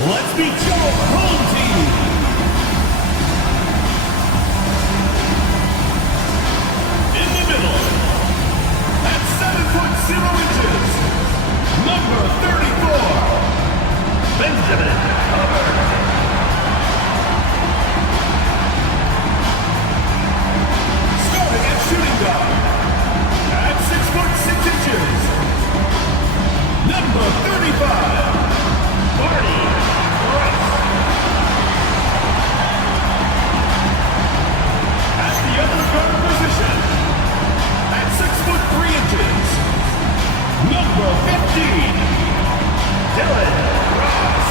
Let's meet your home team. In the middle, at 7'0", number 34, Benjamin Hubbard. Starting at shooting guard, at 6'6", number 35, Marty Rice. At the other guard position, at 6'3", number 15, Dylan Ross.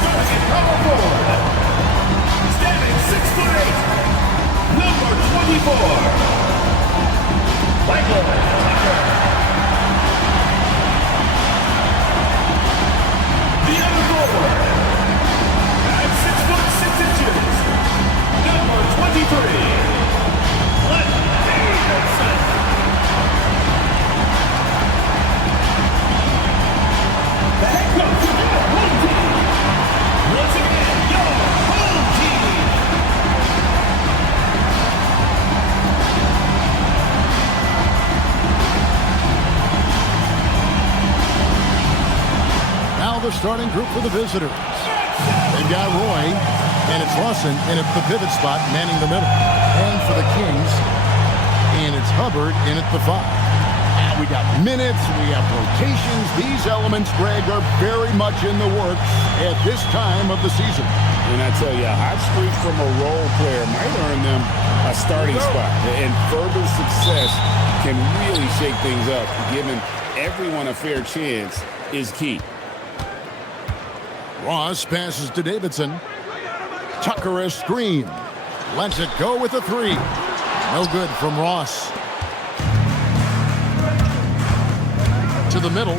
Starting at power forward, standing 6'8", number 24, Michael Tucker. The other forward, at 6'6", number 23, Glenn Davidson. The head coach of your home team. Once again, your home team. Now the starting group for the visitors. They've got Roy, and it's Lawson in at the pivot spot, manning the middle. And for the Kings, and it's Hubbard in at the 5. And we got minutes, we have rotations. These elements, Greg, are very much in the works at this time of the season. And I tell you, a hot streak from a role player might earn them a starting spot. And further success can really shake things up. Giving everyone a fair chance is key. Ross passes to Davidson. Tucker a screen. Lets it go with a 3. No good from Ross. To the middle.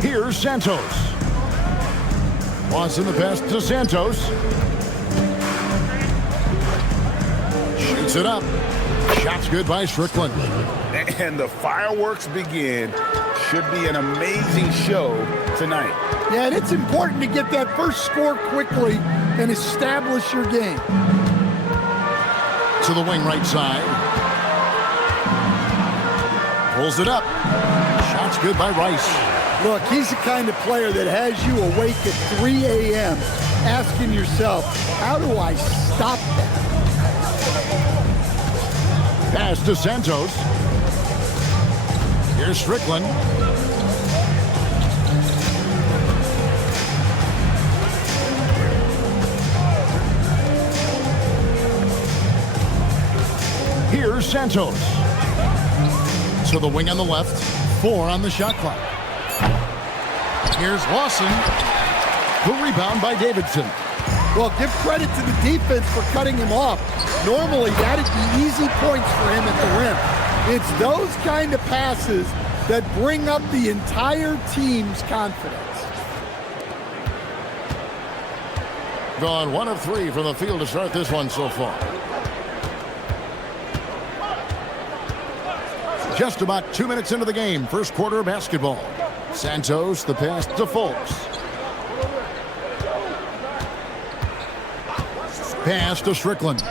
Here's Santos. Wants in the pass to Santos. Shoots it up. Shot's good by Strickland. And the fireworks begin. Should be an amazing show tonight. Yeah, and it's important to get that first score quickly and establish your game. To the wing right side. Pulls it up. Shot's good by Rice. Look, he's the kind of player that has you awake at 3 a.m. asking yourself, how do I stop that? Pass to Santos. Here's Strickland. Here's Santos. To the wing on the left. 4 on the shot clock. Here's Lawson. The rebound by Davidson. Well, give credit to the defense for cutting him off. Normally, that'd be easy points for him at the rim. It's those kind of passes that bring up the entire team's confidence. Gone 1 of 3 from the field to start this one so far. Just about 2 minutes into the game, first quarter of basketball. Santos, the pass to Fultz. Pass to Strickland.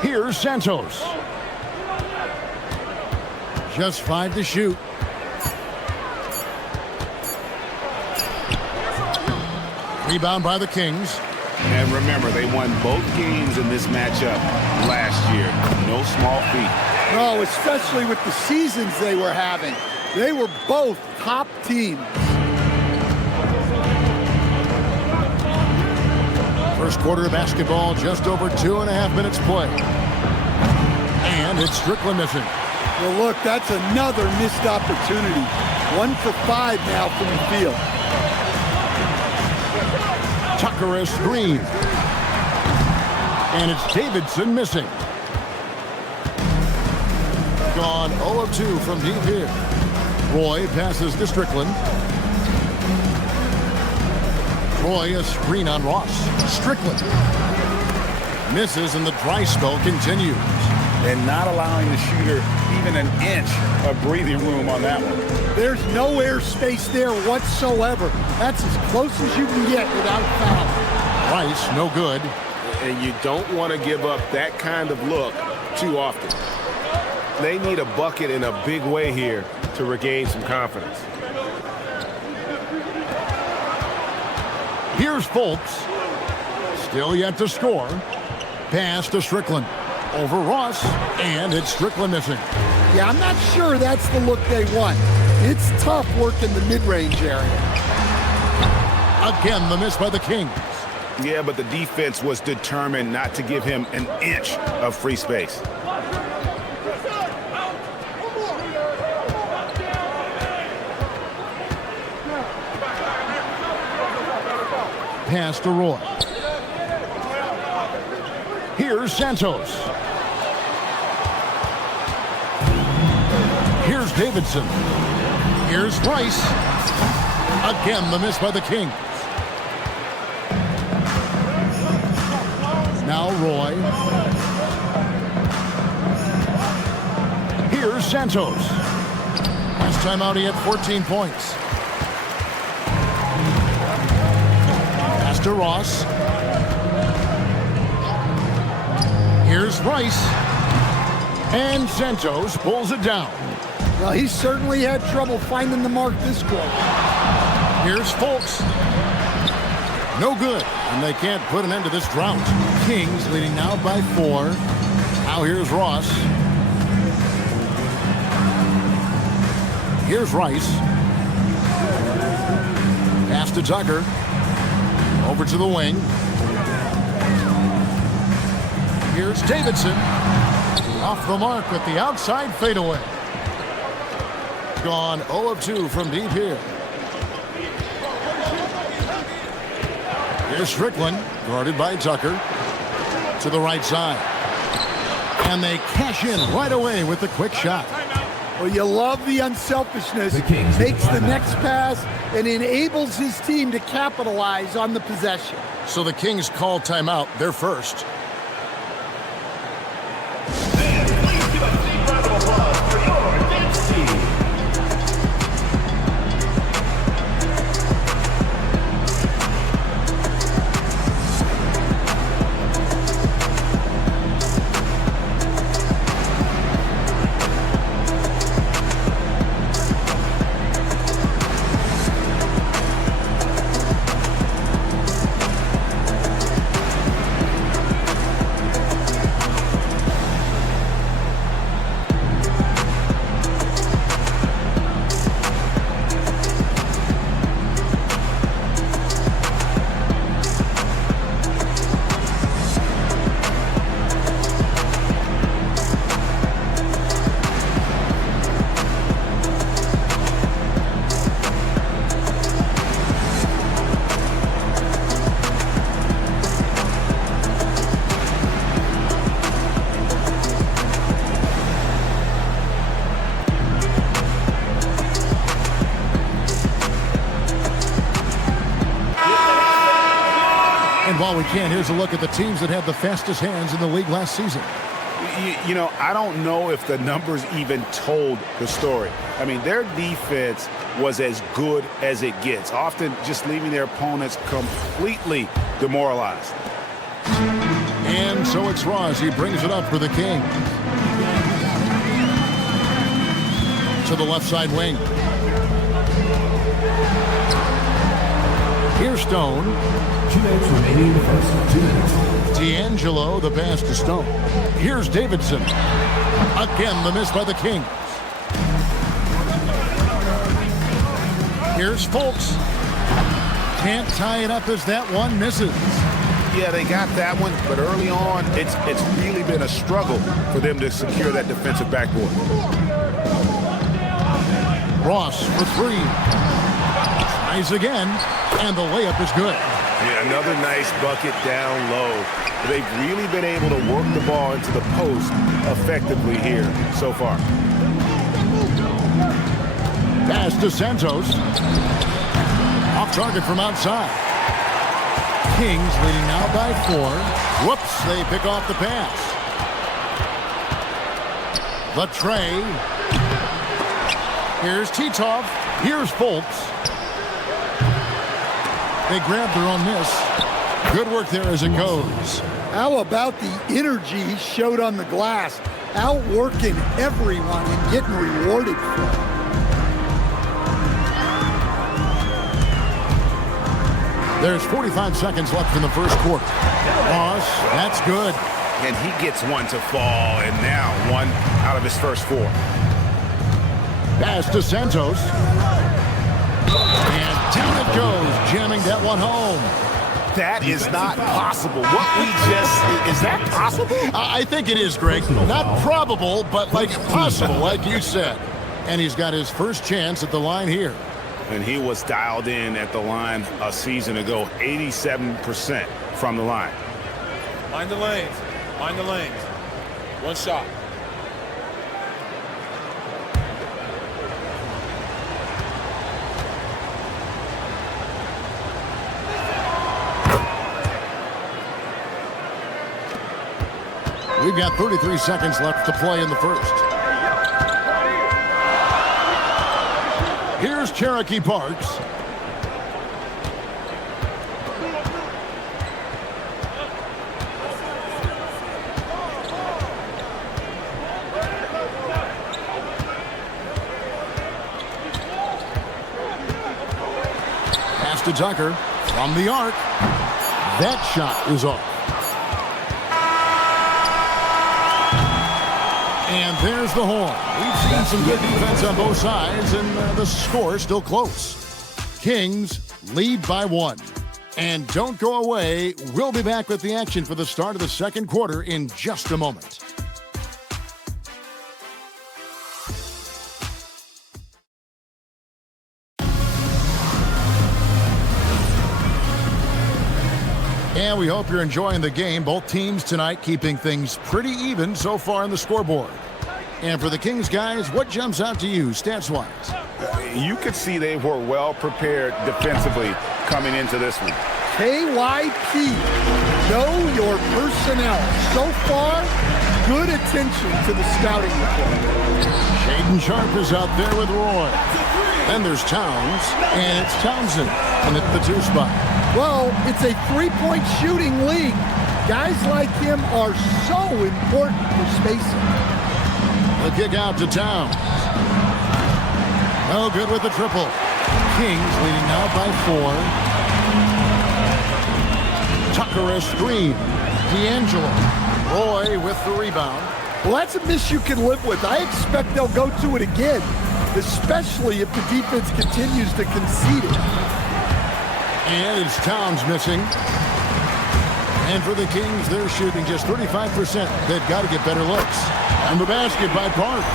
Here's Santos. Just 5 to shoot. Rebound by the Kings. And remember, they won both games in this matchup last year. No small feat. No, especially with the seasons they were having. They were both top teams. First quarter of basketball, just over 2.5 minutes play. And it's Strickland missing. Well, look, that's another missed opportunity. 1 for 5 now from the field. Tucker a screen. And it's Davidson missing. Gone 0 of 2 from deep here. Roy passes to Strickland. Roy a screen on Ross. Strickland misses and the dry spell continues. and not allowing the shooter even an inch of breathing room on that one. There's no air space there whatsoever. That's as close as you can get without foul. Rice, no good. And you don't want to give up that kind of look too often. They need a bucket in a big way here to regain some confidence. Here's Fultz. Still yet to score. Pass to Strickland. Over Ross, and it's Strickland missing. Yeah, I'm not sure that's the look they want. It's tough working the mid-range area. Again, the miss by the Kings. Yeah, but the defense was determined not to give him an inch of free space. Pass to Roy. Here's Santos. Here's Davidson. Here's Rice. Again, the miss by the Kings. Now Roy. Here's Santos. Last time out, he had 14 points. Pass to Ross. Here's Rice. And Santos pulls it down. Well, he certainly had trouble finding the mark this close. Here's Fultz. No good. And they can't put an end to this drought. Kings leading now by 4. Now here's Ross. Here's Rice. Pass to Tucker. Over to the wing. Here's Davidson. Off the mark with the outside fadeaway. Gone 0 of 2 from deep here. Here's Strickland, guarded by Tucker. To the right side. And they cash in right away with the quick shot. Well, you love the unselfishness. The Kings Makes the next pass and enables his team to capitalize on the possession. So the Kings call timeout, their first. And please give a big round of applause for your dance team. And while we can, here's a look at the teams that had the fastest hands in the league last season. You know, I don't know if the numbers even told the story. I mean, their defense was as good as it gets, often just leaving their opponents completely demoralized. And so it's Ross. He brings it up for the Kings. To the left side wing. Here's Stone. 2 minutes remaining in the first. 2 minutes. D'Angelo, the pass to Stone. Here's Davidson. Again, the miss by the Kings. Here's Fultz. Can't tie it up as that one misses. Yeah, they got that one, but early on, it's really been a struggle for them to secure that defensive backboard. Ross for 3. Tries again, and the layup is good. Yeah, another nice bucket down low. They've really been able to work the ball into the post effectively here so far. Pass to Santos. Off target from outside. Kings leading now by 4. Whoops, they pick off the pass. The tray. Here's Titov. Here's Fultz. They grab their own miss. Good work there as it goes. How about the energy he showed on the glass? Outworking everyone and getting rewarded for it. There's 45 seconds left in the first quarter. Ross, that's good. And he gets one to fall, and now one out of his first 4. Pass to Santos. And down it goes, jamming that one home. That is not possible. What we just, is that possible? I think it is, Greg. Not probable, but like possible, like you said. And he's got his first chance at the line here. And he was dialed in at the line a season ago, 87% from the line. Mind the lanes. Mind the lanes. One shot. We've got 33 seconds left to play in the first. Here's Cherokee Parks. Pass to Tucker from the arc. That shot is off. And there's the horn. We've seen some good defense on both sides, and the score is still close. Kings lead by 1. And don't go away. We'll be back with the action for the start of the second quarter in just a moment. And we hope you're enjoying the game. Both teams tonight keeping things pretty even so far on the scoreboard. And for the Kings guys, what jumps out to you stats-wise? You could see they were well prepared defensively coming into this one. KYP, know your personnel. So far, good attention to the scouting report. Shaden Sharp is out there with Roy. Then there's Towns, and it's Townsend in the 2 spot. Well, it's a three-point shooting league. Guys like him are so important for spacing. The kick out to Towns. No good with the triple. Kings leading now by 4. Tucker a screen. D'Angelo. Roy with the rebound. Well, that's a miss you can live with. I expect they'll go to it again, especially if the defense continues to concede it. And it's Towns missing. And for the Kings, they're shooting just 35%. They've got to get better looks. And the basket by Parks.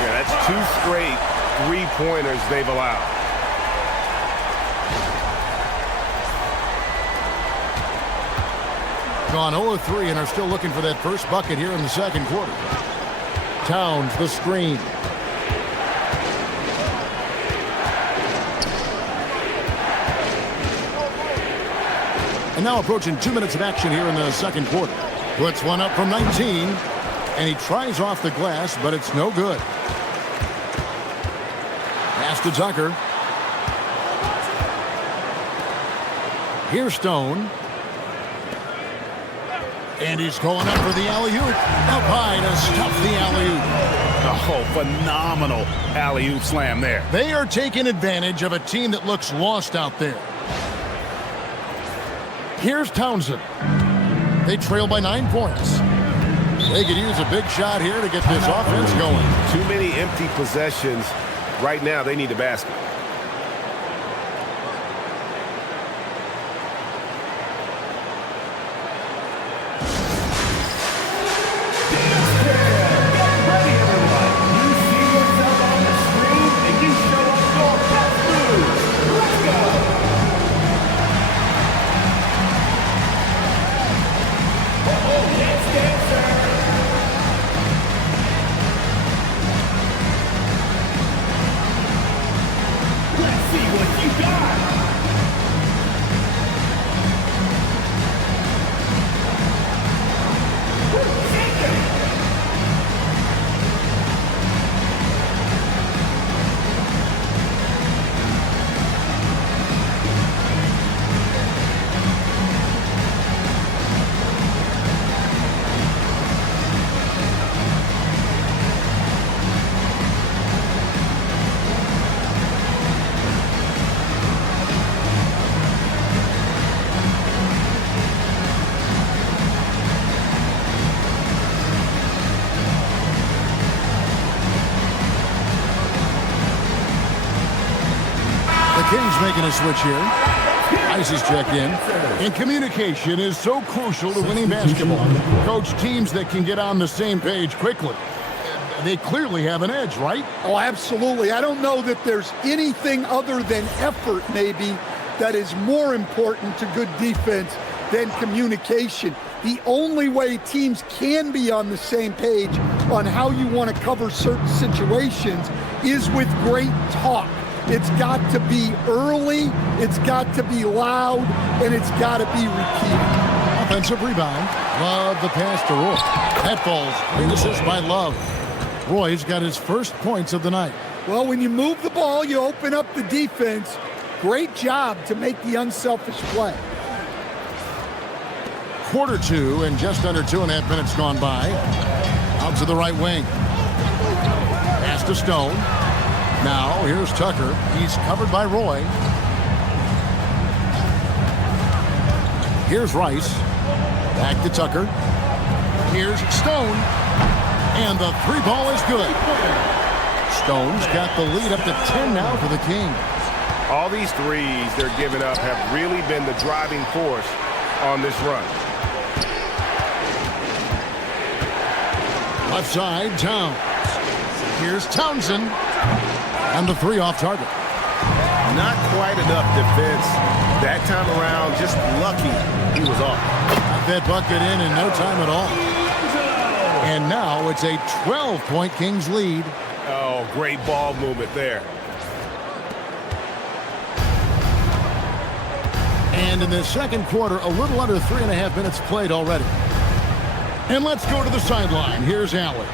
Yeah, that's 2 straight three-pointers they've allowed. Gone 0-3 and are still looking for that first bucket here in the second quarter. Towns, the screen. And now approaching 2 minutes of action here in the second quarter. Puts one up from 19. And he tries off the glass, but it's no good. Pass to Tucker. Here's Stone. And he's going up for the alley-oop. Up high to stuff the alley-oop. Oh, phenomenal alley-oop slam there. They are taking advantage of a team that looks lost out there. Here's Townsend. They trail by 9 points. They could use a big shot here to get this offense going. Too many empty possessions. Right now, they need a basket. making a switch here. Rice is checked in. And communication is so crucial to winning basketball. Coach, teams that can get on the same page quickly, they clearly have an edge, right? Oh, absolutely. I don't know that there's anything other than effort, maybe, that is more important to good defense than communication. The only way teams can be on the same page on how you want to cover certain situations is with great talk. It's got to be early, it's got to be loud, and it's got to be repeated. Offensive rebound. Love the pass to Roy. That falls. Great assist by Love. Roy's got his first points of the night. Well, when you move the ball, you open up the defense. Great job to make the unselfish play. Quarter two and just under 2.5 minutes gone by. Out to the right wing. Pass to Stone. Now here's Tucker. He's covered by Roy. Here's Rice. Back to Tucker. Here's Stone. And the three ball is good. Stone's got the lead up to 10 now for the Kings. All these threes they're giving up have really been the driving force on this run. Left side, Towns. Here's Townsend. And the three off target. Not quite enough defense that time around. Just lucky he was off. Got that bucket in no time at all. And now it's a 12-point Kings lead. Oh, great ball movement there. And in the second quarter, a little under 3.5 minutes played already. And let's go to the sideline. Here's Allen.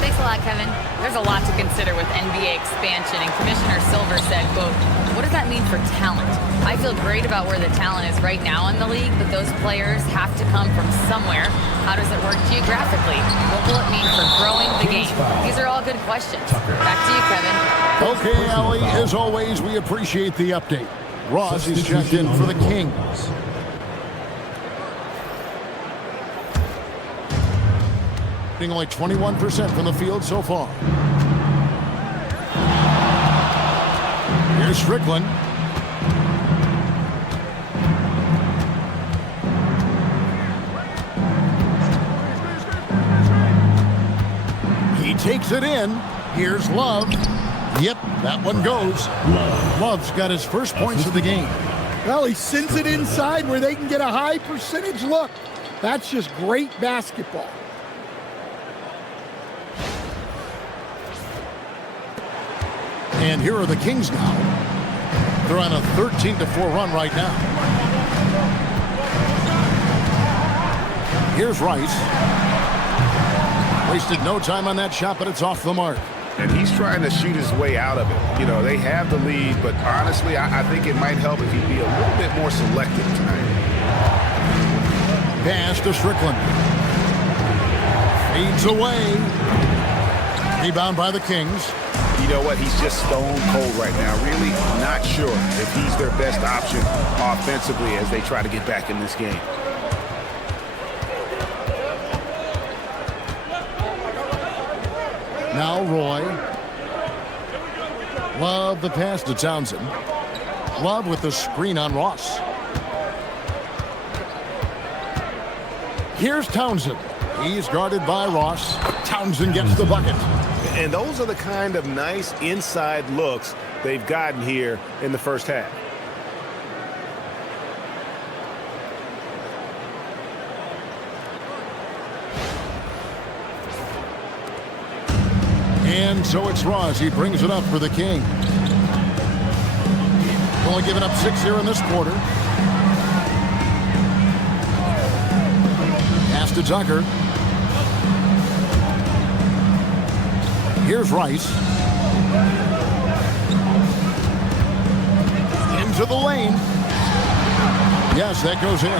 Thanks a lot, Kevin. There's a lot to consider with NBA expansion, and Commissioner Silver said, quote, what does that mean for talent? I feel great about where the talent is right now in the league, but those players have to come from somewhere. How does it work geographically? What will it mean for growing the game? These are all good questions. Back to you, Kevin. Okay, Allie, as always, we appreciate the update. Ross is checked in for the Kings. Only 21% from the field so far. Here's Strickland. He takes it in. Here's Love. Yep, that one goes. Love's got his first points of the game. Well, he sends it inside where they can get a high percentage look. That's just great basketball. And here are the Kings now. They're on a 13-4 run right now. Here's Rice. Wasted no time on that shot, but it's off the mark. And he's trying to shoot his way out of it. You know, they have the lead, but honestly, I think it might help if he'd be a little bit more selective tonight. Pass to Strickland. Fades away. Rebound by the Kings. You know what? He's just stone cold right now. Really not sure if he's their best option offensively as they try to get back in this game. Now Roy. Love the pass to Townsend. Love with the screen on Ross. Here's Townsend. He's guarded by Ross. Townsend gets the bucket. And those are the kind of nice inside looks they've gotten here in the first half. And so it's Ross. He brings it up for the King. Only giving up 6 here in this quarter. Pass to Tucker. Here's Rice. Into the lane. Yes, that goes in.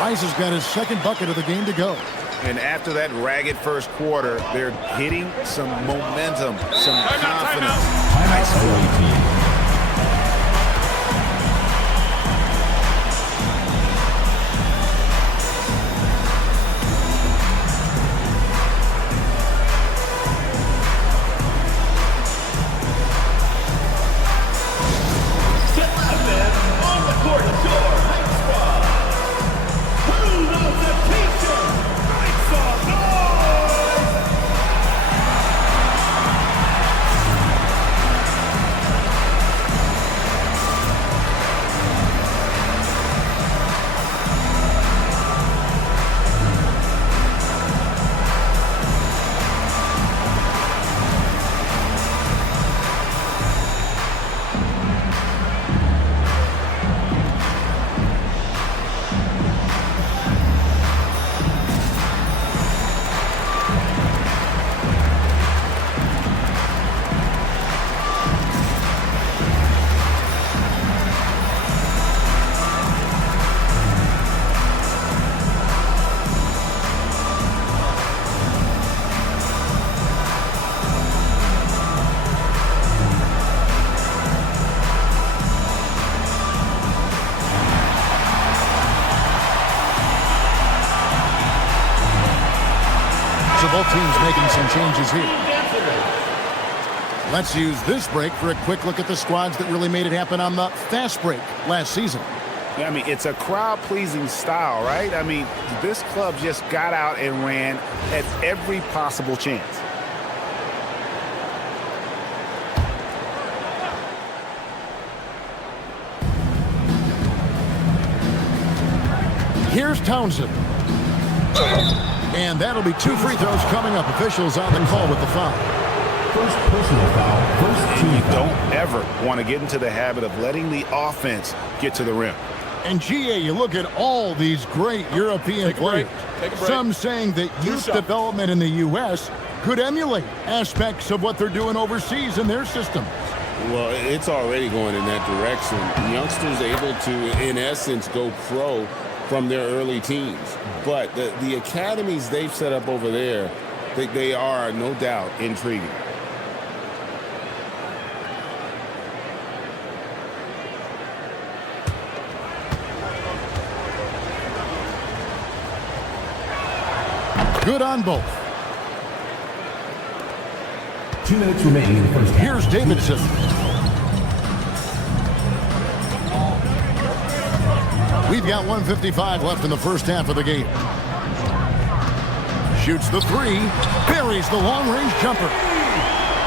Rice has got his second bucket of the game to go. And after that ragged first quarter, they're hitting some momentum, some confidence. Nice play. So both teams making some changes here. Let's use this break for a quick look at the squads that really made it happen on the fast break last season. I mean, it's a crowd-pleasing style, right? I mean, this club just got out and ran at every possible chance. Here's Townsend. And that'll be 2 free throws coming up. Officials on the call with the foul. First personal foul. First team You foul. don't ever want to get into the habit of letting the offense get to the rim. And GA, you look at all these great European players. Some saying that youth development in the U.S. could emulate aspects of what they're doing overseas in their system. Well, it's already going in that direction. Youngsters able to, in essence, go pro from their early teens. But the academies they've set up over there, they are, no doubt, intriguing. Good on both. 2 minutes remaining in the first half. Here's Davidson. We've got 1:55 left in the first half of the game. Shoots the 3, buries the long-range jumper.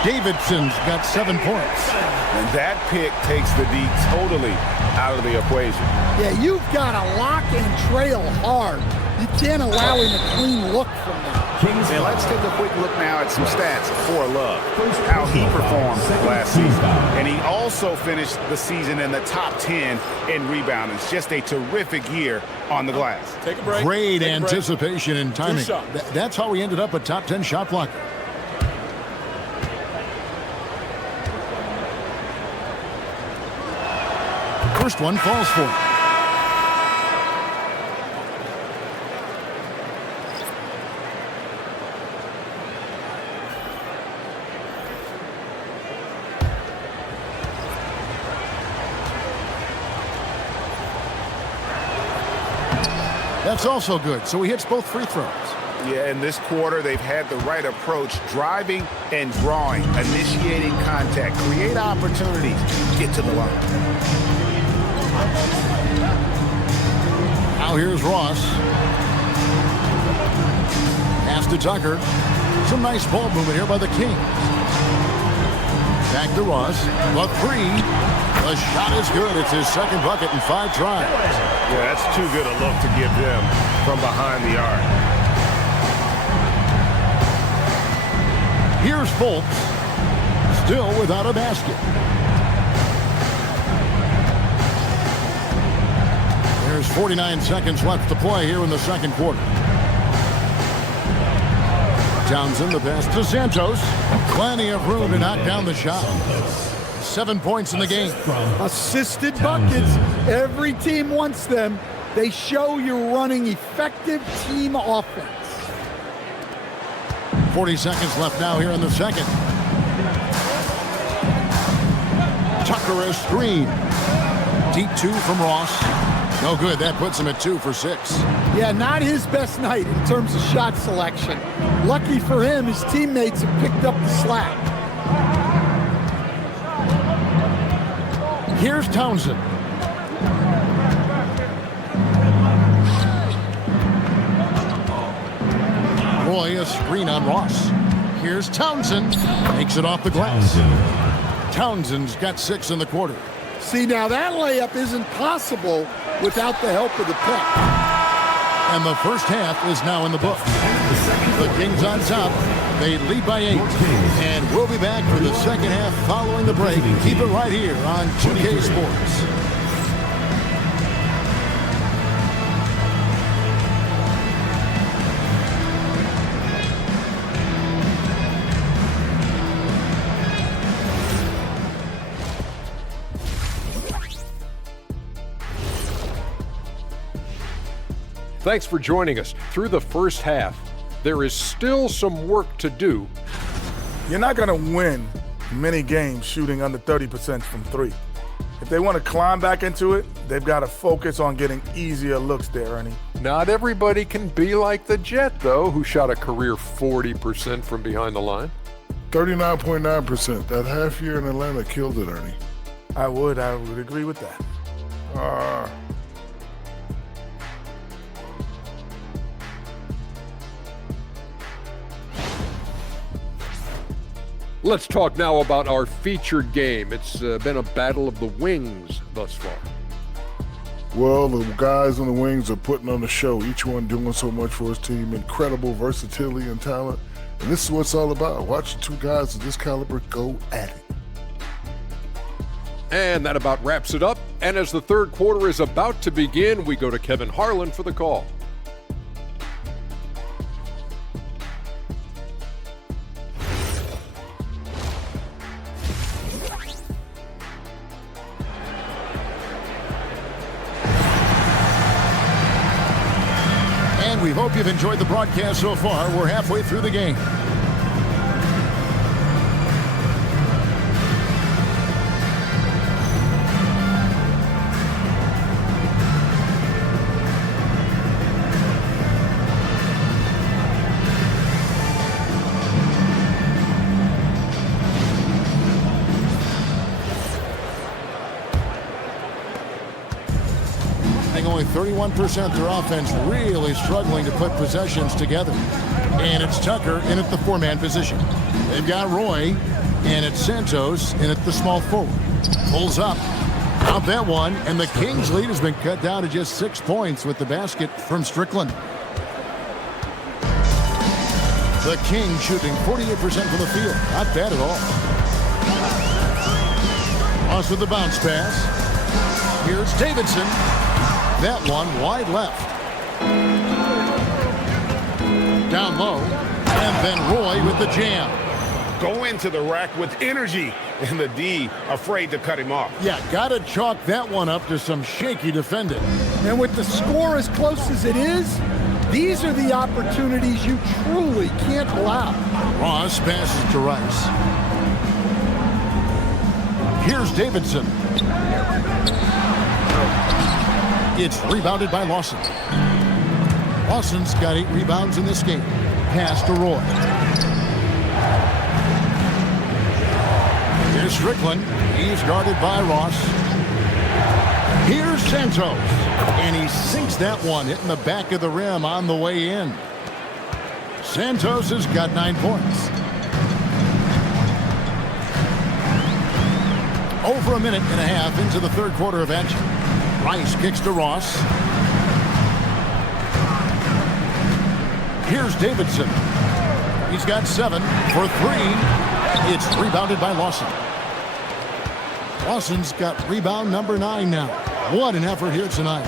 Davidson's got 7 points. And that pick takes the D totally out of the equation. Yeah, you've got to lock and trail hard. You can't allow him a clean look from that. And let's take a quick look now at some stats for Love. How he performed last season. And he also finished the season in the top 10 in rebounding. It's just a terrific year on the glass. Take a break. Great anticipation and timing. shots. That's how he ended up a top 10 shot blocker. First one falls for him. That's also good, so he hits both free throws. Yeah, in this quarter, they've had the right approach, driving and drawing, initiating contact, create opportunities, get to the line. Now here's Ross. Pass to Tucker. Some nice ball movement here by the Kings. Back to Ross. The 3. The shot is good. It's his second bucket in 5 tries. Yeah, that's too good a look to give them from behind the arc. Here's Fultz. Still without a basket. There's 49 seconds left to play here in the second quarter. Townsend, the pass to Santos. Plenty of room to knock down the shot. 7 points in the game. Assisted buckets. Every team wants them. They show you're running effective team offense. 40 seconds left now here in the second. Tucker a screen. Deep 2 from Ross. No good. That puts him at 2 for 6. Yeah, not his best night in terms of shot selection. Lucky for him, his teammates have picked up the slack. Here's Townsend. Roy, a screen on Ross. Here's Townsend. Makes it off the glass. Townsend's got 6 in the quarter. See, now that layup isn't possible without the help of the pick. And the first half is now in the books. The Kings on top. They lead by 8. And we'll be back for the second half following the break. Keep it right here on 2K Sports. Thanks for joining us through the first half. There is still some work to do. You're not going to win many games shooting under 30% from 3. If they want to climb back into it, they've got to focus on getting easier looks there, Ernie. Not everybody can be like the Jet, though, who shot a career 40% from behind the line. 39.9%. That half year in Atlanta killed it, Ernie. I would agree with that. Let's talk now about our featured game. It's been a battle of the wings thus far. Well, the guys on the wings are putting on the show, each one doing so much for his team. Incredible versatility and talent. And this is what it's all about. Watching two guys of this caliber go at it. And that about wraps it up. And as the third quarter is about to begin, we go to Kevin Harlan for the call. We hope you've enjoyed the broadcast so far. We're halfway through the game. Only 31% their offense, really struggling to put possessions together. And it's Tucker in at the four-man position. They've got Roy, and it's Santos in at the small forward. Pulls up. Out that one, and the Kings' lead has been cut down to just 6 points with the basket from Strickland. The Kings shooting 48% from the field. Not bad at all. Ross with the bounce pass. Here's Davidson. That one wide left. Down low. And then Roy with the jam. Go into the rack with energy. And the D afraid to cut him off. Yeah, got to chalk that one up to some shaky defending. And with the score as close as it is, these are the opportunities you truly can't allow. Ross passes to Rice. Here's Davidson. It's rebounded by Lawson. Lawson's got 8 rebounds in this game. Pass to Roy. Here's Strickland. He's guarded by Ross. Here's Santos. And he sinks that one, hitting the back of the rim on the way in. Santos has got 9 points. Over a minute and a half into the third quarter of action. Rice kicks to Ross. Here's Davidson. He's got 7 for 3. It's rebounded by Lawson. Lawson's got rebound number 9 now. What an effort here tonight.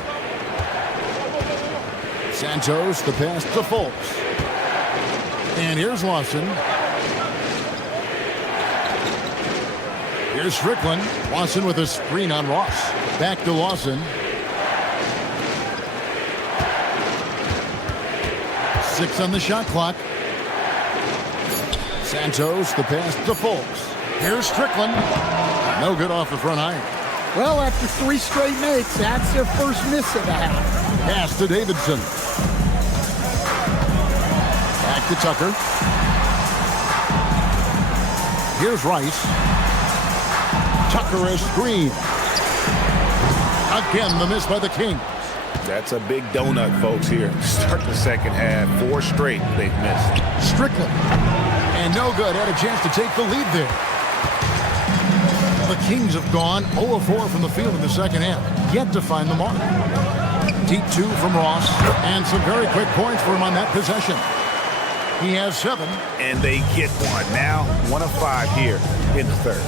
Santos, the pass to Fultz. And here's Lawson. Here's Strickland. Lawson with a screen on Ross. Back to Lawson. 6 on the shot clock. Santos, the pass to Fultz. Here's Strickland. No good off the front iron. Well, after 3 straight makes, that's their first miss of the half. Pass to Davidson. Back to Tucker. Here's Rice. Tucker is screen. Again, the miss by the Kings. That's a big donut, folks, here. Start the second half. 4 straight they've missed. Strickland. And no good. Had a chance to take the lead there. The Kings have gone 0 of 4 from the field in the second half. Yet to find the mark. Deep 2 from Ross. And some very quick points for him on that possession. He has 7. And they get one. Now 1 of 5 here in the third.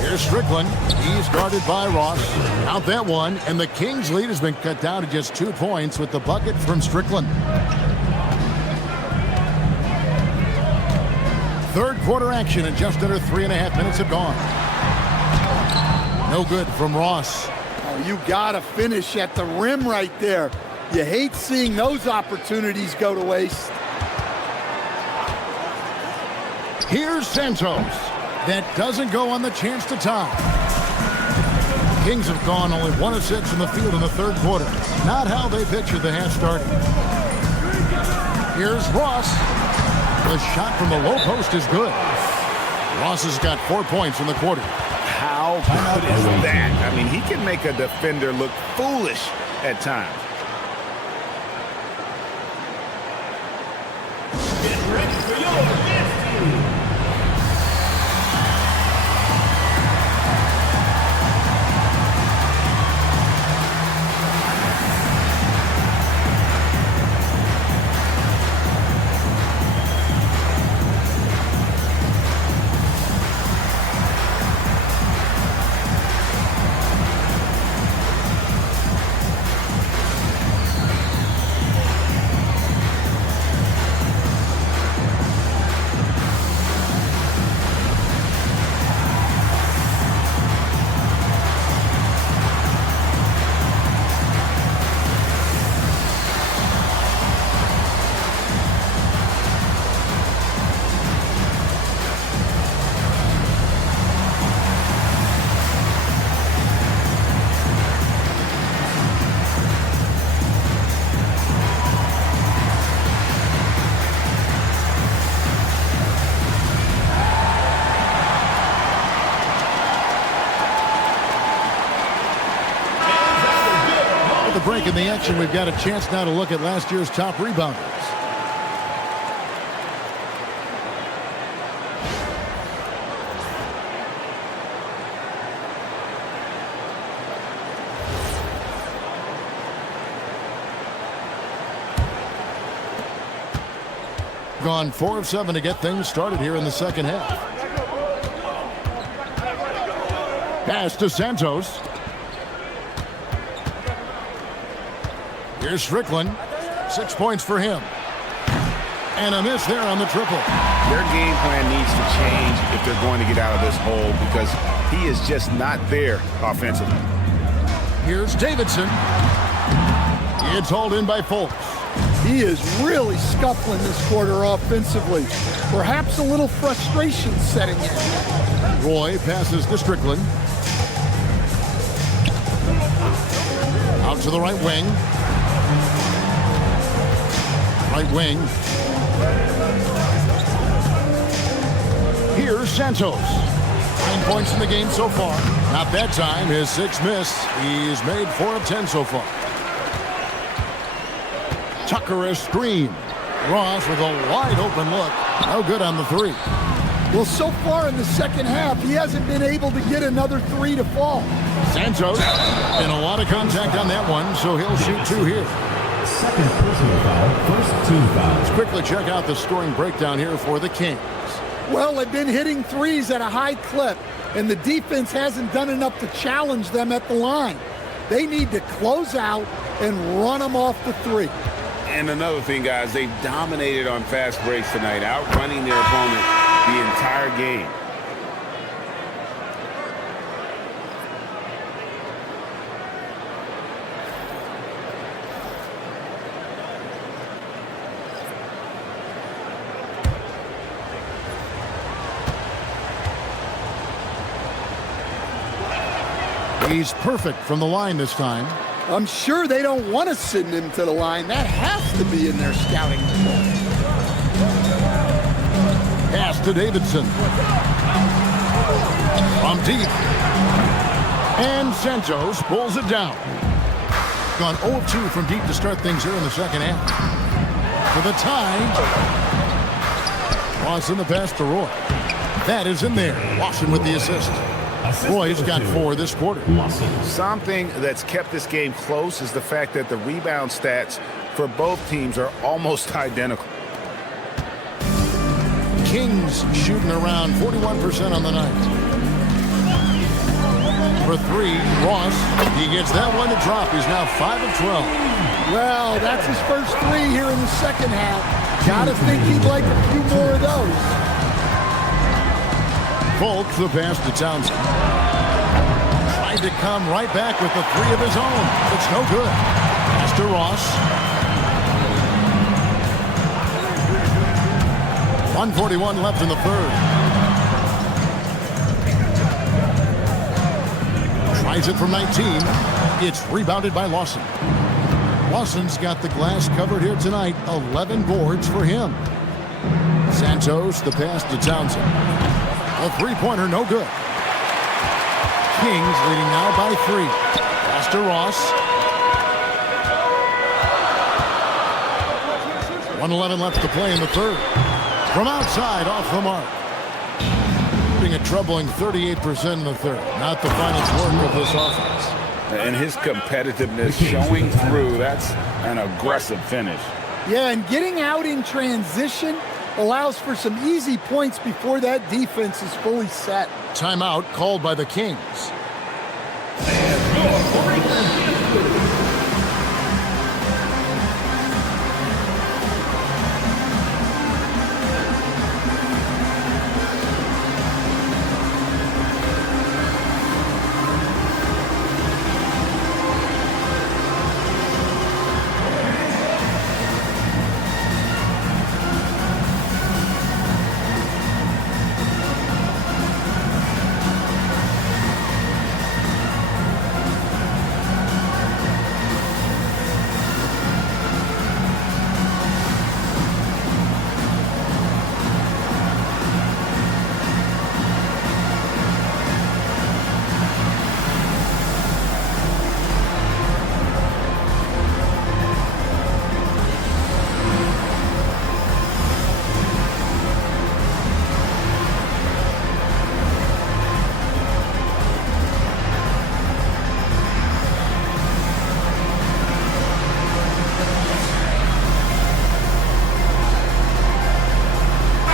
Here's Strickland. He's guarded by Ross. Out that one. And the Kings' lead has been cut down to just 2 points with the bucket from Strickland. Third quarter action, and just under 3.5 minutes have gone. No good from Ross. Oh, you got to finish at the rim right there. You hate seeing those opportunities go to waste. Here's Santos. That doesn't go on the chance to tie. Kings have gone only 1 of 6 in the field in the third quarter. Not how they pictured the half starting. Here's Ross. The shot from the low post is good. Ross has got 4 points in the quarter. How good is that? I mean, he can make a defender look foolish at times. Get ready for your destiny. Break in the action. We've got a chance now to look at last year's top rebounders. Gone 4 of 7 to get things started here in the second half. Pass to Santos. Here's Strickland. 6 points for him. And a miss there on the triple. Their game plan needs to change if they're going to get out of this hole because he is just not there offensively. Here's Davidson. It's hauled in by Fultz. He is really scuffling this quarter offensively. Perhaps a little frustration setting in. Roy passes to Strickland. Out to the right wing. Right wing. Here's Santos. 9 points in the game so far. Not that time. His 6th miss. He's made 4 of 10 so far. Tucker a screen. Ross with a wide open look. No good on the 3. Well, so far in the second half, he hasn't been able to get another 3 to fall. Santos in a lot of contact on that one, so he'll shoot 2 here. Second personal foul, first team foul. Let's quickly check out the scoring breakdown here for the Kings. Well, they've been hitting threes at a high clip, and the defense hasn't done enough to challenge them at the line. They need to close out and run them off the 3. And another thing, guys, they've dominated on fast breaks tonight, outrunning their opponent the entire game. He's perfect from the line this time. I'm sure they don't want to send him to the line. That has to be in their scouting report. Pass to Davidson. From deep. And Santos pulls it down. Gone 0 of 2 from deep to start things here in the second half. For the tie. Ross in the pass to Roy. That is in there. Lawson with the assist. Roy's got 4 this quarter. Something that's kept this game close is the fact that the rebound stats for both teams are almost identical. Kings shooting around 41% on the night. For 3, Ross. He gets that one to drop. He's now 5 of 12. Well, that's his first 3 here in the second half. Gotta think he'd like a few more of those. Fultz the pass to Townsend. Tried to come right back with the 3 of his own. It's no good. Pass to Ross. 1:41 left in the third. Tries it from 19. It's rebounded by Lawson. Lawson's got the glass covered here tonight. 11 boards for him. Santos, the pass to Townsend. A three-pointer, no good. Kings leading now by 3. Pass to Ross. 1:11 left to play in the third. From outside, off the mark. Putting a troubling 38% in the third. Not the finest work of this offense. And his competitiveness showing through. That's an aggressive finish. Yeah, and getting out in transition allows for some easy points before that defense is fully set. Timeout called by the Kings.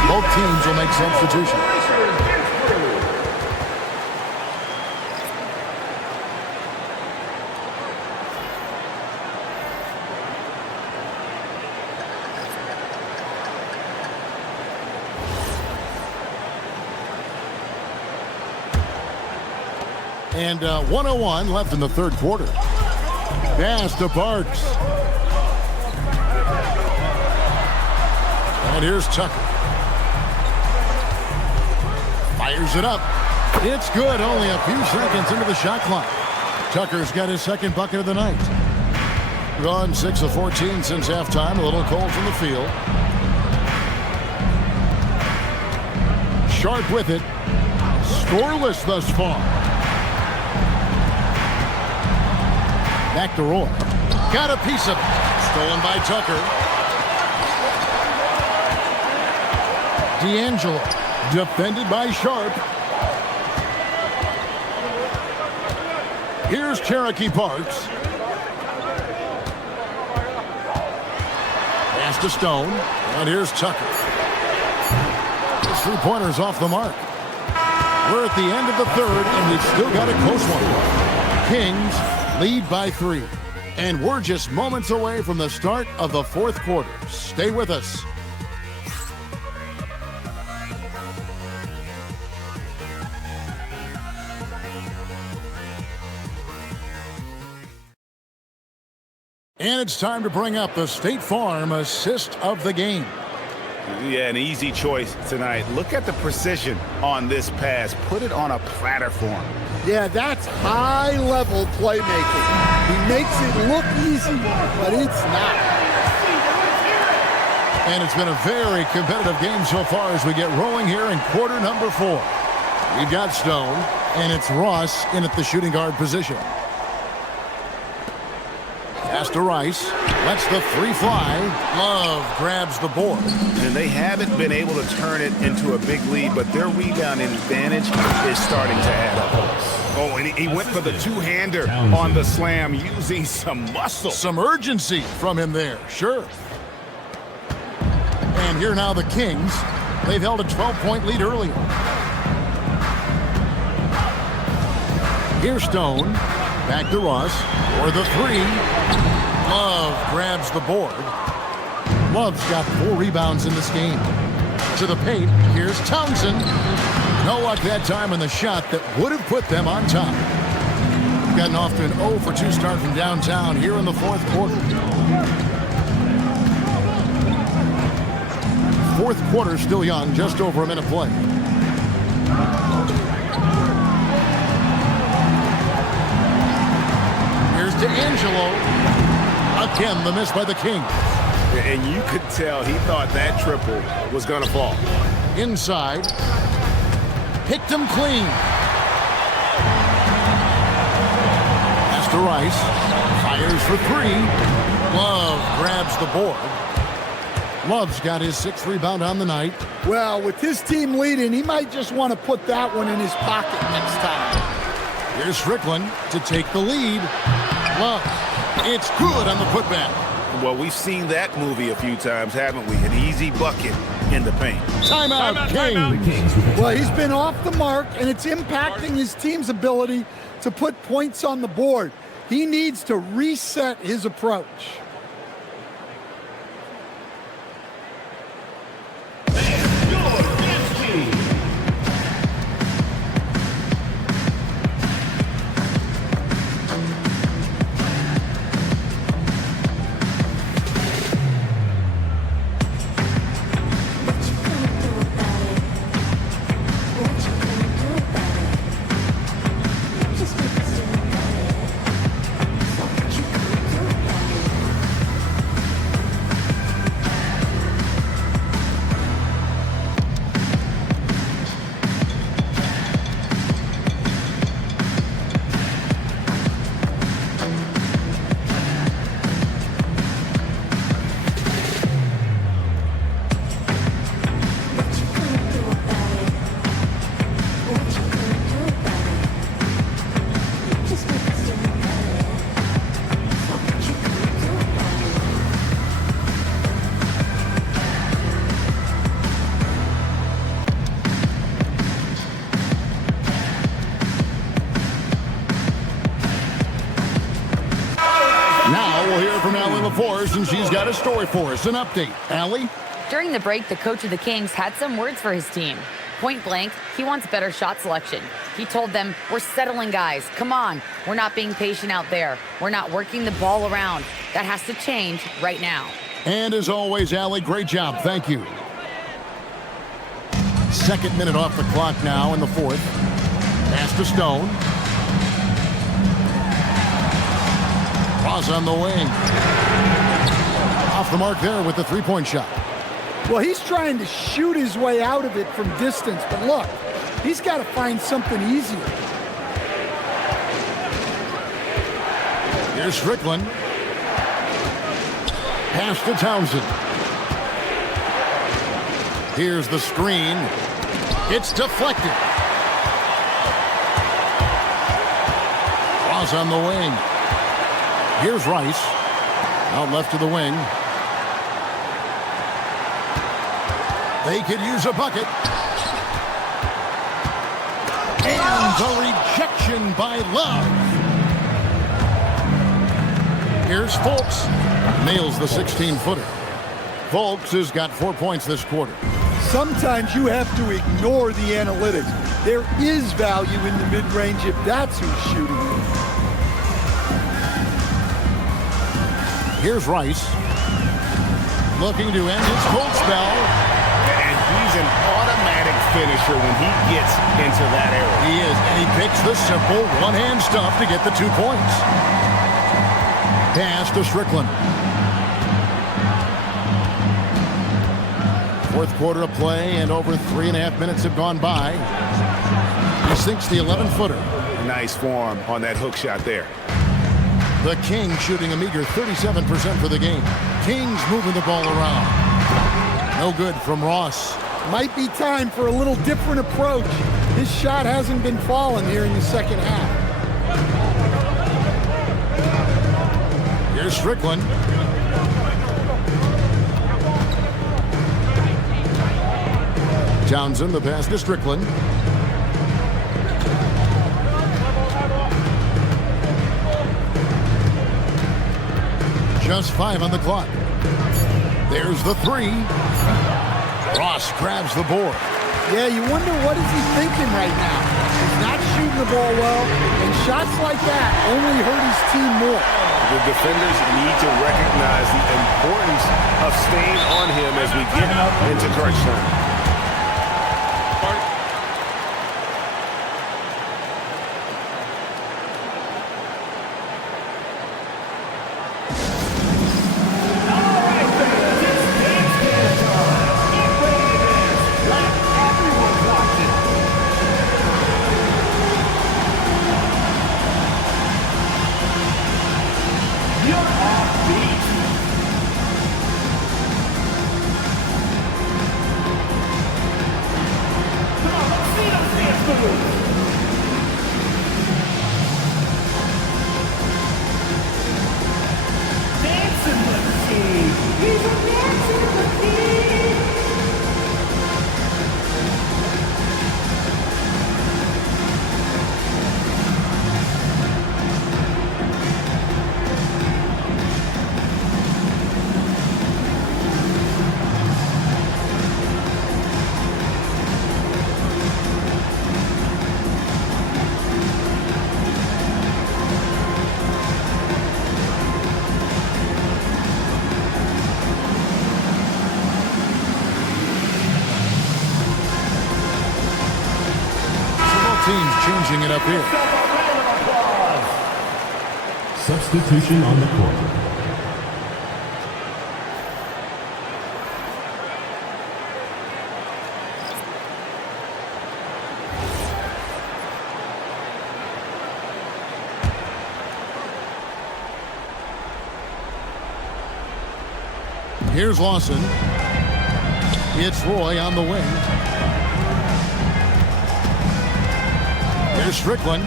Both teams will make substitutions. And 1:01 left in the third quarter. Pass to Parks. And here's Tucker. Fires it up. It's good. Only a few seconds into the shot clock. Tucker's got his second bucket of the night. Gone 6 of 14 since halftime. A little cold from the field. Sharp with it. Scoreless thus far. Back to Roy. Got a piece of it. Stolen by Tucker. D'Angelo. Defended by Sharp. Here's Cherokee Parks. Pass to Stone. And here's Tucker. His three-pointer's off the mark. We're at the end of the third, and we've still got a close one. Kings lead by 3. And we're just moments away from the start of the fourth quarter. Stay with us. And it's time to bring up the State Farm assist of the game. Yeah, an easy choice tonight. Look at the precision on this pass. Put it on a platter form. Yeah, that's high-level playmaking. He makes it look easy, but it's not. And it's been a very competitive game so far as we get rolling here in quarter number 4. We've got Stone, and it's Ross in at the shooting guard position. Pass to Rice. Lets the three fly. Love grabs the board. And they haven't been able to turn it into a big lead, but their rebound advantage is starting to add up. Oh, and he went for the two-hander on the slam using some muscle. Some urgency from him there, sure. And here now the Kings. They've held a 12-point lead earlier. Here's Stone. Back to Ross for the three. Love grabs the board. Love's got 4 rebounds in this game. To the paint, here's Townsend. No luck that time in the shot that would have put them on top. Gotten off to an 0 for 2 start from downtown here in the fourth quarter. Fourth quarter still young, just over a minute play. to Angelo. Again, the miss by the Kings. And you could tell he thought that triple was going to fall. Inside. Picked him clean. Pass to Rice. Fires for three. Love grabs the board. Love's got his 6th rebound on the night. Well, with his team leading, he might just want to put that one in his pocket next time. Here's Strickland to take the lead. Love. It's good on the putback. Well, we've seen that movie a few times, haven't we? An easy bucket in the paint. Timeout, Kings. Well, he's been off the mark, and it's impacting his team's ability to put points on the board. He needs to reset his approach. And she's got a story for us, an update. Allie? During the break, the coach of the Kings had some words for his team. Point blank, he wants better shot selection. He told them, we're settling, guys. Come on. We're not being patient out there. We're not working the ball around. That has to change right now. And as always, Allie, great job. Thank you. 2nd minute off the clock now in the 4th. Pass to Stone. Ross on the wing. Off the mark there with the three-point shot. Well, he's trying to shoot his way out of it from distance, but look, he's got to find something easier. Here's Strickland. Pass to Townsend. Here's the screen. It's deflected. Ross on the wing. Here's Rice. Out left to the wing. They could use a bucket. And the rejection by Love. Here's Fultz. Nails the 16-footer. Fultz has got 4 points this quarter. Sometimes you have to ignore the analytics. There is value in the mid-range if that's who's shooting it. Here's Rice. Looking to end his cold spell. And he's an automatic finisher when he gets into that area. He is, and he picks the simple one-hand stuff to get the 2 points. Pass to Strickland. 4th quarter of play, and over 3.5 minutes have gone by. He sinks the 11-footer. Nice form on that hook shot there. The Kings shooting a meager 37% for the game. Kings moving the ball around. No good from Ross. Might be time for a little different approach. His shot hasn't been falling here in the second half. Here's Strickland. Townsend, the pass to Strickland. Just 5 on the clock. There's the 3. Ross grabs the board. Yeah, you wonder what is he thinking right now. He's not shooting the ball well, and shots like that only hurt his team more. The defenders need to recognize the importance of staying on him as we get into crunch time. changing it up here. Substitution on the court. Here's Lawson. It's Roy on the wing. Here's Strickland.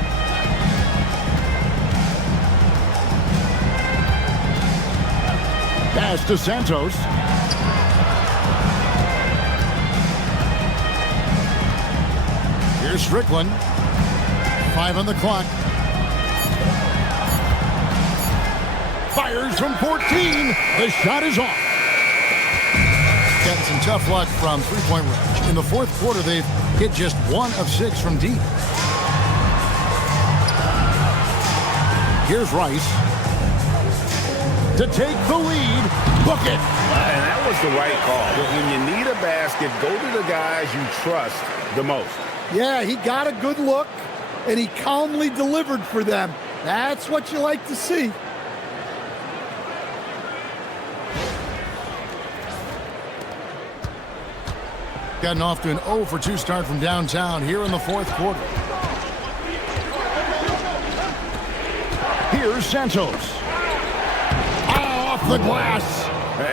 Pass to Santos. Here's Strickland. 5 on the clock. Fires from 14. The shot is off. Getting some tough luck from three-point range. In the fourth quarter, they've hit just 1 of 6 from deep. Here's Rice to take the lead. Book it. And that was the right call. When you need a basket, go to the guys you trust the most. Yeah, he got a good look, and he calmly delivered for them. That's what you like to see. Gotten off to an 0 for 2 start from downtown here in the fourth quarter. Here's Santos. Off the glass.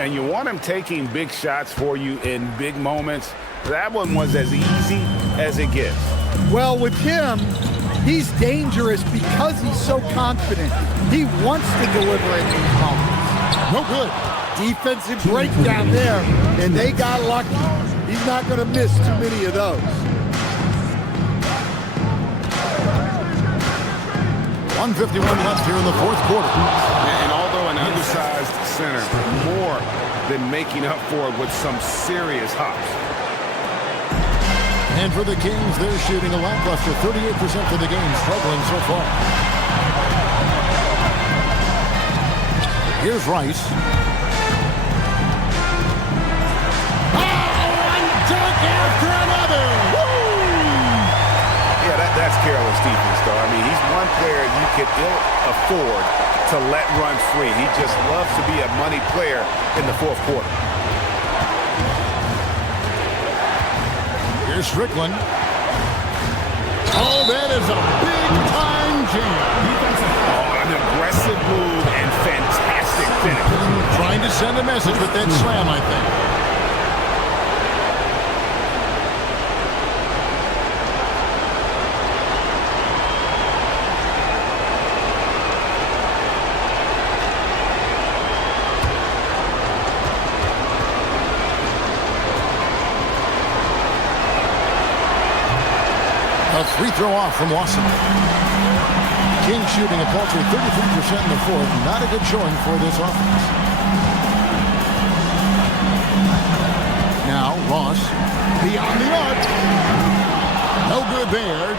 And you want him taking big shots for you in big moments. That one was as easy as it gets. Well, with him, he's dangerous because he's so confident. He wants to deliver in these moments. No good. Defensive breakdown there, and they got lucky. He's not going to miss too many of those. 1:51 left here in the fourth quarter. And although an undersized center, more than making up for it with some serious hops. And for the Kings, they're shooting a lackluster 38% for the game, struggling so far. Here's Rice. After another. Yeah, that's careless defense, though. I mean, he's one player you could ill afford to let run free. He just loves to be a money player in the fourth quarter. Here's Strickland. Oh, that is a big-time jam. Oh, an aggressive move and fantastic finish. Trying to send a message with that slam, I think. A free throw off from Lawson. King shooting a paltry 33% in the fourth. Not a good showing for this offense. Now Ross beyond the arc. No good there.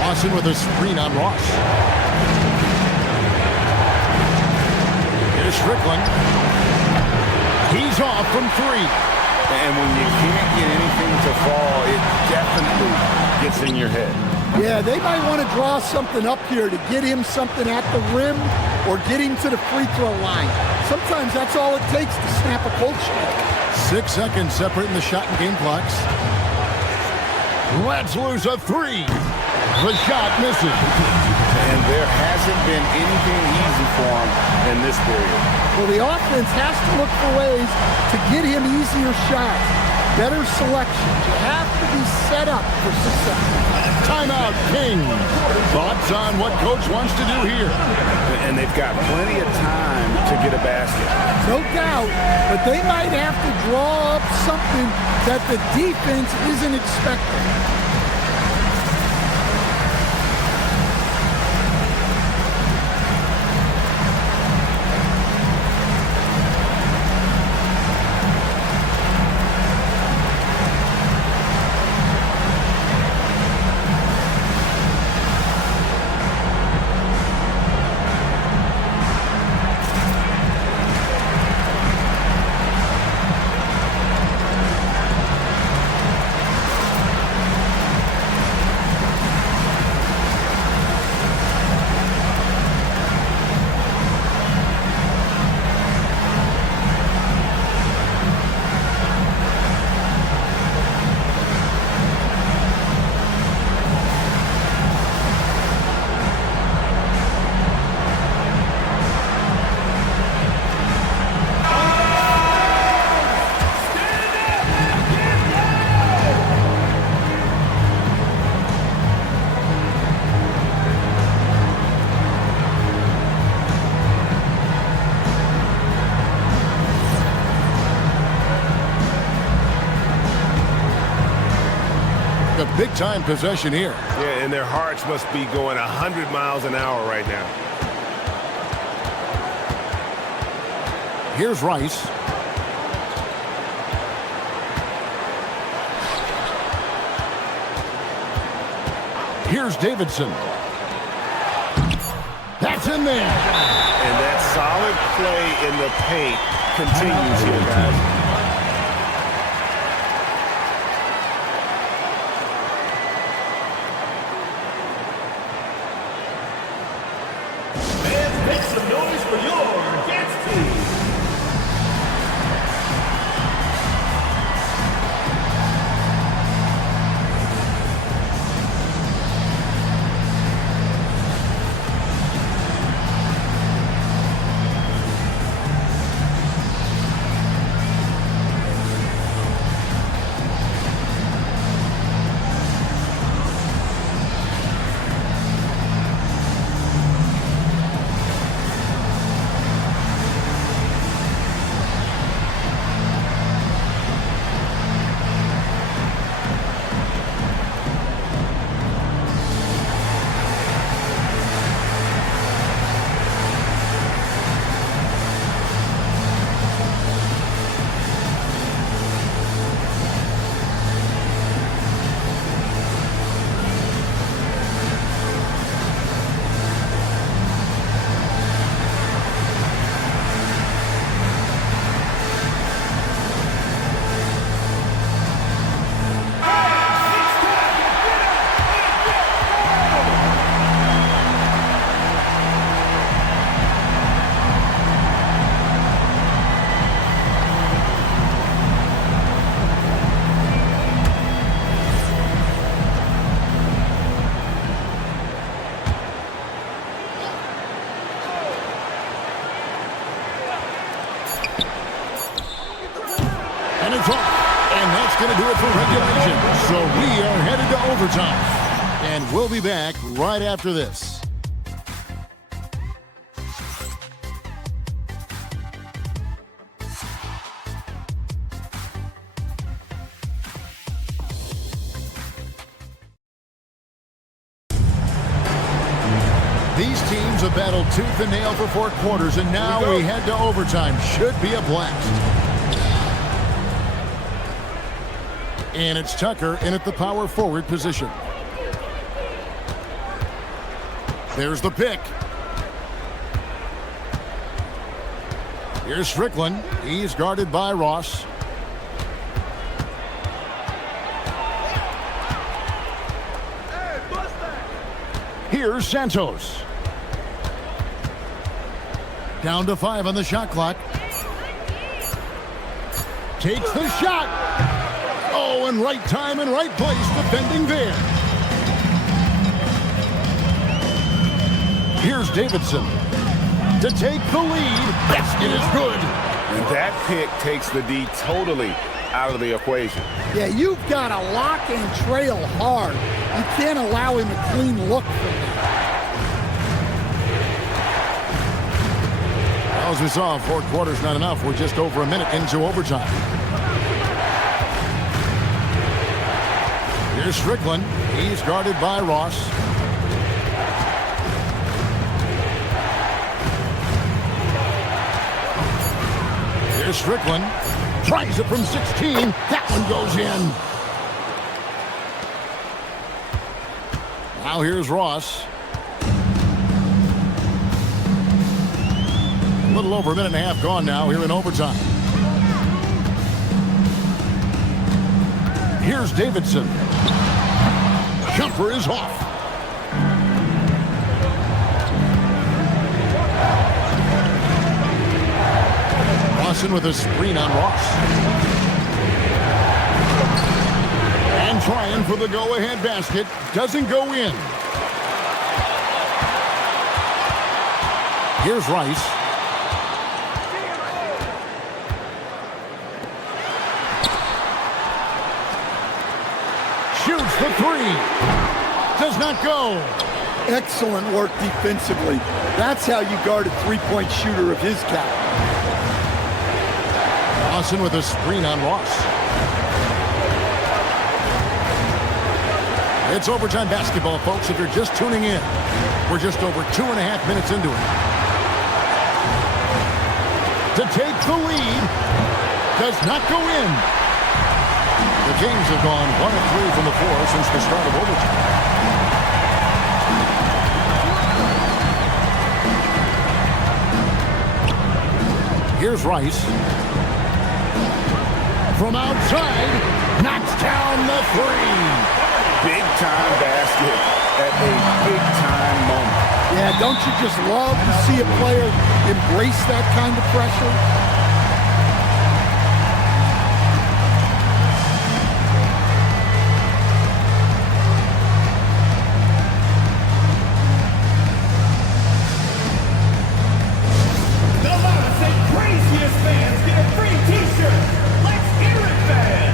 Lawson with a screen on Ross. Here's Strickland. He's off from 3. And when you can't get anything to fall, it definitely gets in your head. Yeah, they might want to draw something up here to get him something at the rim or get him to the free throw line. Sometimes that's all it takes to snap a cold shot. 6 seconds separating the shot and game clocks. Let's lose a 3. The shot misses. And there hasn't been anything easy for him in this period. Well, the offense has to look for ways to get him easier shots, better selection. You have to be set up for success. Timeout, King. Thoughts on what coach wants to do here? And they've got plenty of time to get a basket. No doubt, but they might have to draw up something that the defense isn't expecting. big-time possession here. Yeah, and their hearts must be going 100 miles an hour right now. Here's Rice. Here's Davidson. That's in there. And that solid play in the paint continues here, guys. Fans, make some noise for your dance team. And it's off. And that's going to do it for regulation. So we are headed to overtime. And we'll be back right after this. These teams have battled tooth and nail for 4 quarters, and now we head to overtime. Should be a blast. And it's Tucker in at the power forward position. There's the pick. Here's Strickland. He's guarded by Ross. Here's Santos. Down to 5 on the shot clock. Takes the shot. Oh, and right time and right place, defending there. Here's Davidson to take the lead. Basket is good. And that pick takes the D totally out of the equation. Yeah, you've got to lock and trail hard. You can't allow him a clean look from there. As we saw, 4 quarters not enough. We're just over a minute into overtime. Here's Strickland. He's guarded by Ross. Here's Strickland. Tries it from 16. That one goes in. Now here's Ross. A little over a minute and a half gone now here in overtime. Here's Davidson. Jumper is off. Lawson with a screen on Ross. And trying for the go-ahead basket. Doesn't go in. Here's Rice. Shoots the 3. Does not go. Excellent work defensively. That's how you guard a three-point shooter of his caliber. Lawson with a screen on Ross. It's overtime basketball, folks, if you're just tuning in. We're just over 2.5 minutes into it. To take the lead. Does not go in. The Kings have gone 1 of 3 from the floor since the start of overtime. Here's Rice. From outside, knocks down the 3. Big-time basket at a big-time moment. Yeah, don't you just love to see a player embrace that kind of pressure? The loudest and craziest fans get a free t-shirt. Let's hear it, fans.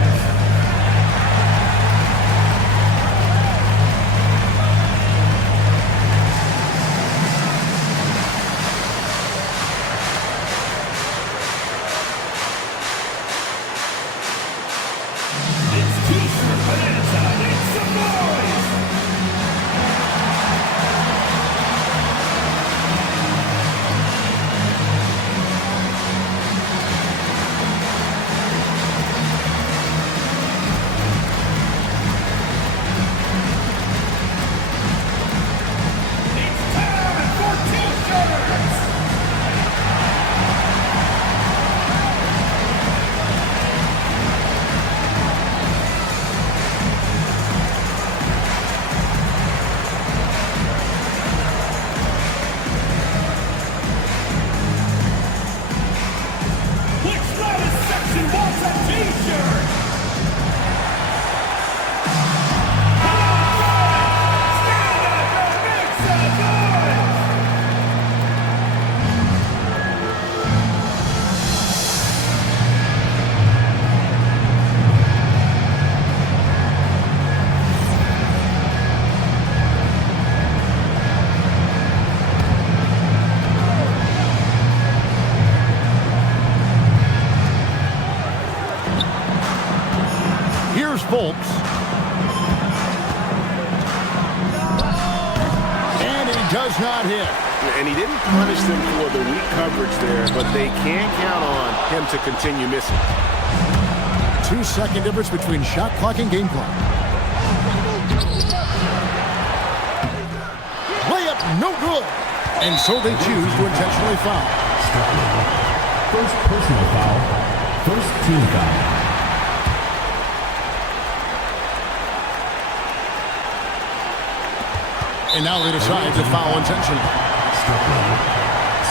It's t-shirt bonanza. Make some noise. It's time for t-shirts. Which loudest section wants a t-shirt? Come on, stand up and make some noise! Here's Fultz. And he does not hit. And he didn't punish them for the weak coverage there, but they can count on him to continue missing. 2-second difference between shot clock and game clock. Layup, no good. And so they choose to intentionally foul. First personal foul. First team foul. And now they decide to foul intentionally.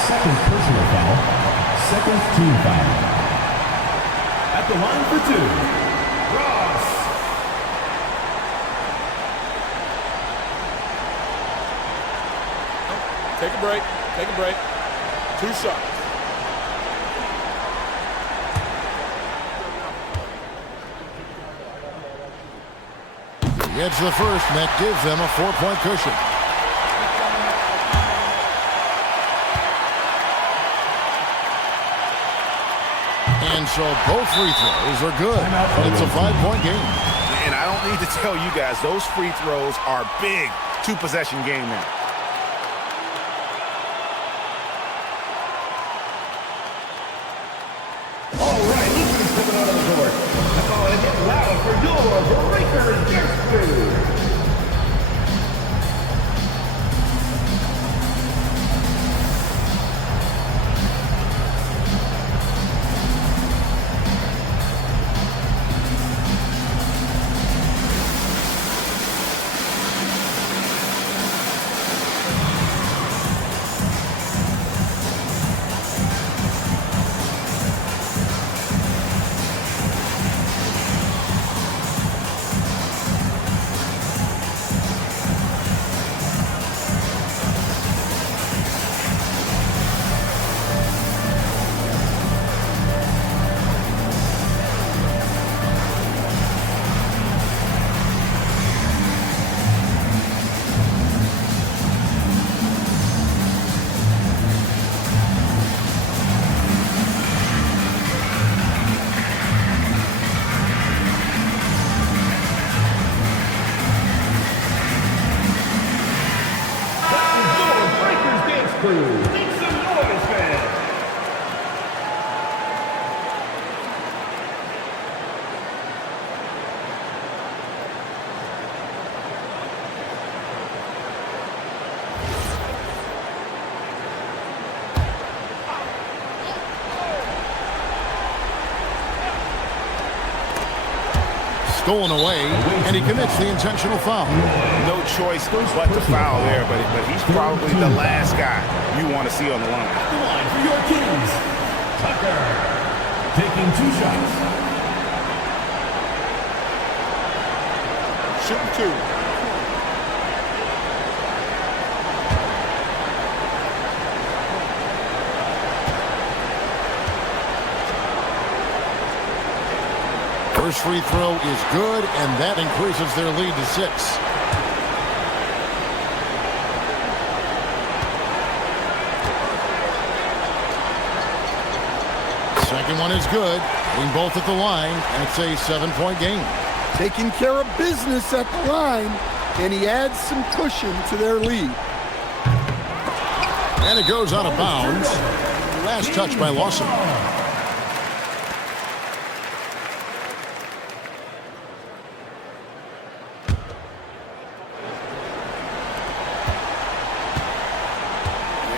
Second personal foul. Second team foul. At the line for 2, Ross. Take a break. Take a break. 2 shots. Gets the first, and that gives them a 4-point cushion. And so both free throws are good. It's a 5-point game. And I don't need to tell you guys, those free throws are big. 2-possession game now. All right, Lucy's coming out on the court. That's all I get loud for your breaker and Dexter. crew. Make some noise, fans. Stolen away, and he commits the intentional foul. No choice but to foul there, but he's probably the last guy you want to see on the line. The line for your Kings, Tucker, taking 2 shots. Shooting 2. First free throw is good, and that increases their lead to 6. Second one is good. Being both at the line, and it's a 7-point game. Taking care of business at the line, and he adds some cushion to their lead. And it goes out of bounds. Last touch by Lawson.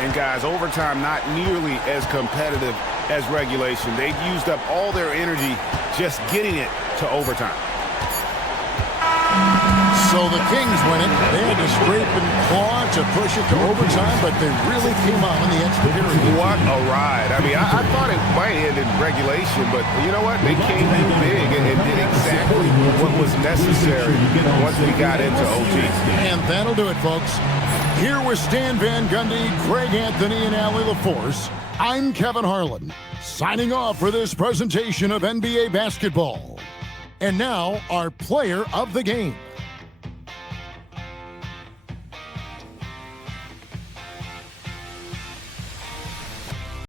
And guys, overtime not nearly as competitive as regulation. They've used up all their energy just getting it to overtime. So the Kings win it. They had to scrape and claw to push it to overtime, but they really came on in the extra period. What a ride. I mean, I thought it might end in regulation, but you know what? They came in big and did exactly what was necessary once we got into OT. And that'll do it, folks. Here with Stan Van Gundy, Greg Anthony, and Allie LaForce, I'm Kevin Harlan, signing off for this presentation of NBA basketball. And now, our player of the game.